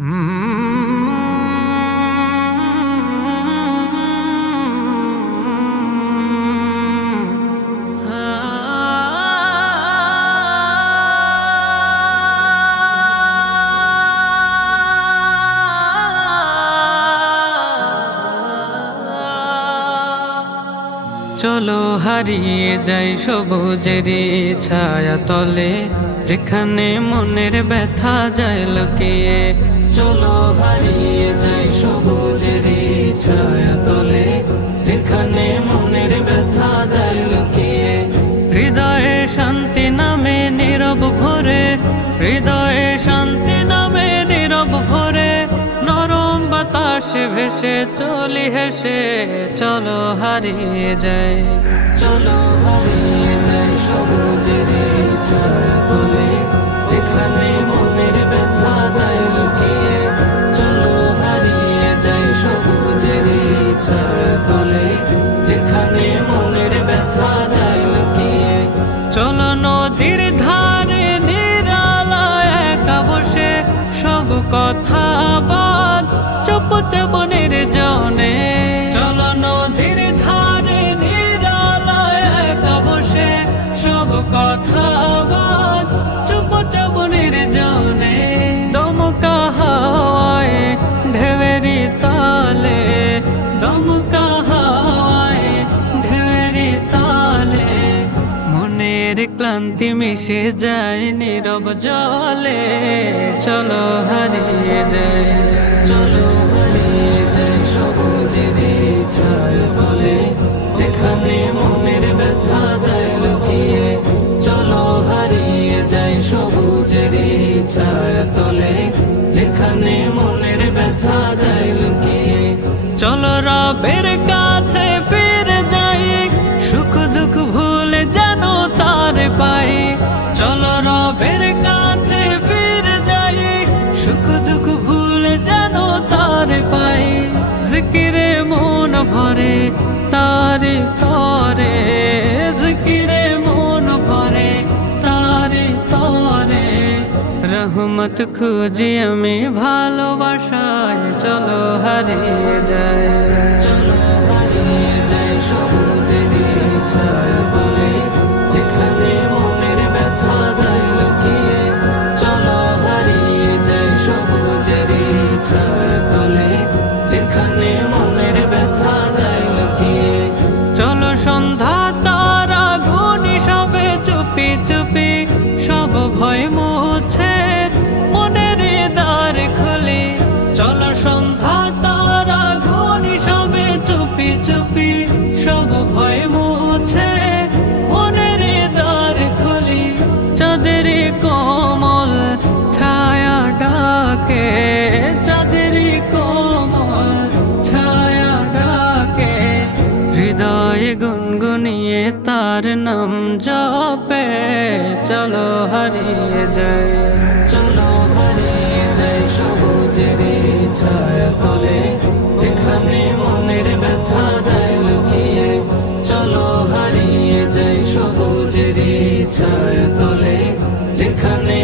চলো হারিয়ে যাই সবুজেরই ছায়া তলে, যেখানে মনের ব্যথা যায় লুকিয়ে। চলো হারিয়ে যাই সবুজেরই ছায়া তলে, যেখানে মনের ব্যথা যায় লুকিয়ে। হৃদয়ে শান্তি নামে নীরব ভরে, হৃদয়ে শান্তি নামে নীরব ভরে, নরম বাতাসে ভেসে চলি হেসে। চলো হারিয়ে যাই, চলো হারিয়ে যাই সবুজেরই ছায়া তলে, যেখানে মনের ব্যথা যায় লুকিয়ে। চলো হারিয়ে যাই সবুজেরই ছায়া তলে, যেখানে মনের ব্যথা যায় লুকিয়ে। চলো নদীর ধারে নিরালায় একা বসে, সব কথা বাদ চুপচাপ নির্জনে। চলো নদীর ধারে নিরালায় একা বসে, সব কথা বাদ চুপচাপ নির্জনে। দমকা হাওয়ায় ঢেউয়েরি তালে, দমকা হাওয়ায় ঢেউয়েরি তালে, মনের ক্লান্তি মিশে যায় নীরব জলে। চলো হারিয়ে যাই, চলো হারিয়ে যাই সবুজেরই ছায়া তলে, যেখানে মনের ব্যথা যায় লুকিয়ে। চলো হারিয়ে যাই সবুজেরই ছায়া তলে, যেখানে মনের ব্যথা যায় লুকিয়ে। চলো রবের কাছে ফিরে যাই, সুখ দুঃখ ভুলে যেন তার পাই। চলো রবের কাছে ফিরে যাই, সুখ দুঃখ ভুলে যেন তার পাই। জিকিরে মন ভরে তারি তরে, জিকিরে মন ভরে তারি তরে। রহমত খুঁজি আমি ভালোবাসায়, চলো হারিয়ে যাই, চলো হারিয়ে যাই সবুজেরই ছায়া তলে, যেখানে মনের ব্যথা যায় লুকিয়ে। চলো হারিয়ে যাই সবুজেরই ছায়া তলে, যেখানে মনের ব্যথা যায় লুকিয়ে। চলো সন্ধ্যা তারা ঘনি সবে চুপি চুপি, সব ভয় মুছে মনের দ্বার খুলি। চলো সন্ধ্যা তারা ঘনি সবে চুপি চুপি, সব ভয় মুছে মনের দ্বার খুলি। চাঁদের কোমল ছায়া ডাকে, চাঁদের কোমল ছায়া ডাকে, হৃদয়ে গুনগুনিয়ে তার নাম জপে। চলো হারিয়ে যাই, চলো হারিয়ে যাই সবুজেরই ছায়া তলে, যেখানে মনের ব্যথা যায় লুকিয়ে। চলো হারিয়ে যাই সবুজেরই ছায়া তলে, যেখানে